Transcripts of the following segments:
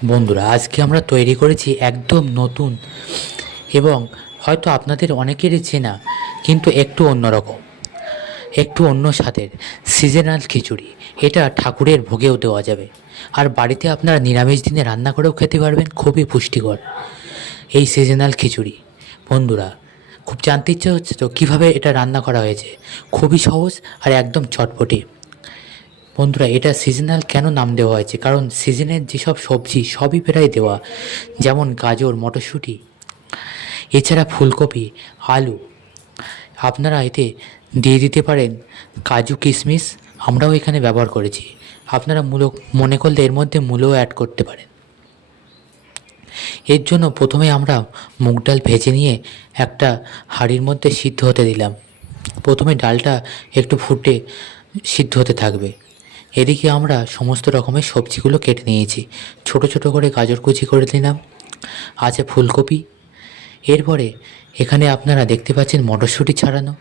বন্ধুরা, আজকে আমরা তৈরি করেছি একদম নতুন এবং হয়তো আপনাদের অনেকেরই চেনা, কিন্তু একটু অন্যরকম, একটু অন্য স্বাদের সিজনাল খিচুড়ি। এটা ঠাকুরের ভোগেও দেওয়া যাবে, আর বাড়িতে আপনারা নিরামিষ দিনে রান্না করেও খেতে পারবেন। খুবই পুষ্টিকর এই সিজনাল খিচুড়ি। বন্ধুরা, খুব জানতে ইচ্ছে হচ্ছে তো কীভাবে এটা রান্না করা হয়েছে। খুবই সহজ আর একদম চটপটে। বন্ধুরা, এটা সিজনাল কেন নাম দেওয়া হয়েছে? কারণ সিজনের যেসব সবজি সবই প্রায় দেওয়া, যেমন গাজর, মটরশুঁটি, এছাড়া ফুলকপি, আলু। আপনারা এতে দিয়ে দিতে পারেন কাজু, কিশমিশ। আমরাও এখানে ব্যবহার করেছি। আপনারা মূলো মনে করলে এর মধ্যে মূলও অ্যাড করতে পারেন। এর জন্য প্রথমে আমরা মুগ ডাল ভেজে নিয়ে একটা হাঁড়ির মধ্যে সিদ্ধ হতে দিলাম। প্রথমে ডালটা একটু ফুটে সিদ্ধ হতে থাকবে। এদিকে আমরা সমস্ত রকমের সবজিগুলো কেটে নিয়েছি। ছোট ছোট করে গাজর কুচি করে নিলাম, আছে ফুলকপি। এরপরে এখানে আপনারা দেখতে পাচ্ছেন মটরশুঁটি ছাড়ানো,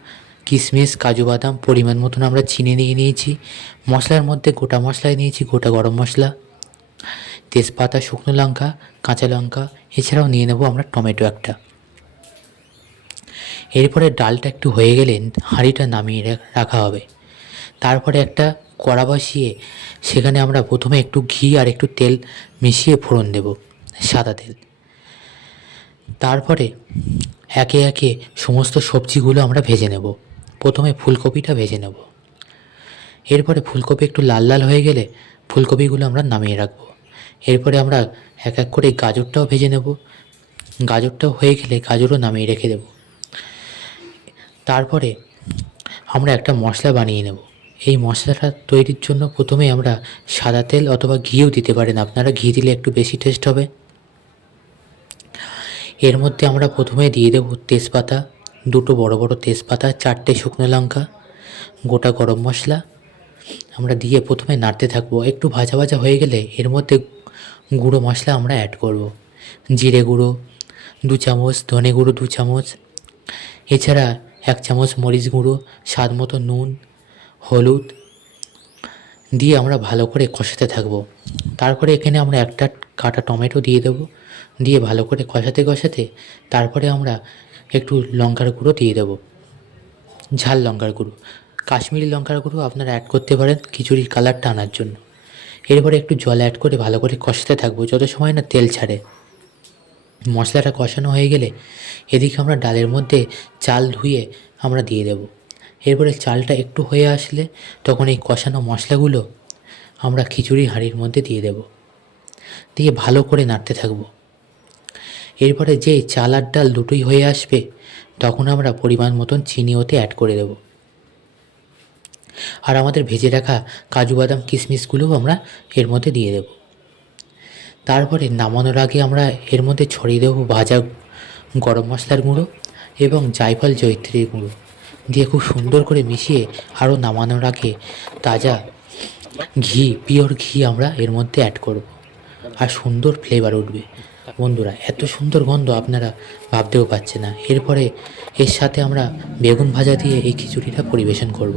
কিশমিশ, কাজু বাদাম, পরিমাণ মতন আমরা চিনি নিয়ে নিয়েছি। মশলার মধ্যে গোটা মশলায় নিয়েছি গোটা গরম মশলা, তেজপাতা, শুকনো লঙ্কা, কাঁচা লঙ্কা। এছাড়াও নিয়ে নেব আমরা টমেটো একটা। এরপরে ডালটা একটু হয়ে গেলে হাঁড়িটা নামিয়ে রাখা হবে। তারপরে একটা কড়া বসিয়ে সেখানে আমরা প্রথমে একটু ঘি আর একটু তেল মিশিয়ে ফোড়ন দেব, সাদা তেল। তারপরে একে একে সমস্ত সবজিগুলো আমরা ভেজে নেব। প্রথমে ফুলকপিটা ভেজে নেব। এরপরে ফুলকপি একটু লাল লাল হয়ে গেলে ফুলকপিগুলো আমরা নামিয়ে রাখব। এরপরে আমরা এক এক করে গাজরটাও ভেজে নেব। গাজরটাও হয়ে গেলে গাজরও নামিয়ে রেখে দেব। তারপরে আমরা একটা মশলা বানিয়ে নেব। এই মশলাটা তৈরির জন্য প্রথমে আমরা সাদা তেল অথবা ঘিও দিতে পারেন। আপনারা ঘি দিলে একটু বেশি টেস্ট হবে। এর মধ্যে আমরা প্রথমে দিয়ে দেব তেজপাতা, দুটো বড় বড় তেজপাতা, 4টে শুকনো লঙ্কা, গোটা গরম মশলা। আমরা দিয়ে প্রথমে নাড়তে থাকবো। একটু ভাজা ভাজা হয়ে গেলে এর মধ্যে গুঁড়ো মশলা আমরা অ্যাড করব। জিরে গুঁড়ো 2 চামচ, ধনে গুঁড়ো 2 চামচ, এছাড়া 1 চামচ মরিচ গুঁড়ো, স্বাদ মতো নুন, হলুদ দিয়ে আমরা ভালো করে কষাতে থাকবো। তারপরে এখানে আমরা একটা কাটা টমেটো দিয়ে দেবো। দিয়ে ভালো করে কষাতে কষাতে তারপরে আমরা একটু লঙ্কার গুঁড়ো দিয়ে দেবো, ঝাল লঙ্কার গুঁড়ো। কাশ্মীরি লঙ্কার গুঁড়ো আপনারা অ্যাড করতে পারেন খিচুড়ির কালারটা আনার জন্য। এরপরে একটু জল অ্যাড করে ভালো করে কষাতে থাকবো যত সময় না তেল ছাড়ে। মশলাটা কষানো হয়ে গেলে এদিকে আমরা ডালের মধ্যে চাল ধুয়ে আমরা দিয়ে দেব। এরপরে চালটা একটু হয়ে আসলে তখন এই কষানো মশলাগুলো আমরা খিচুড়ির হাঁড়ির মধ্যে দিয়ে দেব। দিয়ে ভালো করে নাড়তে থাকব। এরপরে যে চাল আর ডাল দুটোই হয়ে আসবে তখন আমরা পরিমাণ মতন চিনি ওতে অ্যাড করে দেব। আর আমাদের ভেজে রাখা কাজু বাদাম কিশমিশগুলোও আমরা এর মধ্যে দিয়ে দেব। তারপরে নামানোর আগে আমরা এর মধ্যে ছড়িয়ে দেবো ভাজা গরম মশলার গুঁড়ো এবং জায়ফল জয়িত্রীর গুঁড়ো দিয়ে খুব সুন্দর করে মিশিয়ে আরও নামানোর আগে তাজা ঘি, পিওর ঘি আমরা এর মধ্যে অ্যাড করব। আর সুন্দর ফ্লেভার উঠবে। বন্ধুরা, এত সুন্দর গন্ধ আপনারা ভাবতেও পারছেন না। এরপরে এর সাথে আমরা বেগুন ভাজা দিয়ে এই খিচুড়িটা পরিবেশন করব।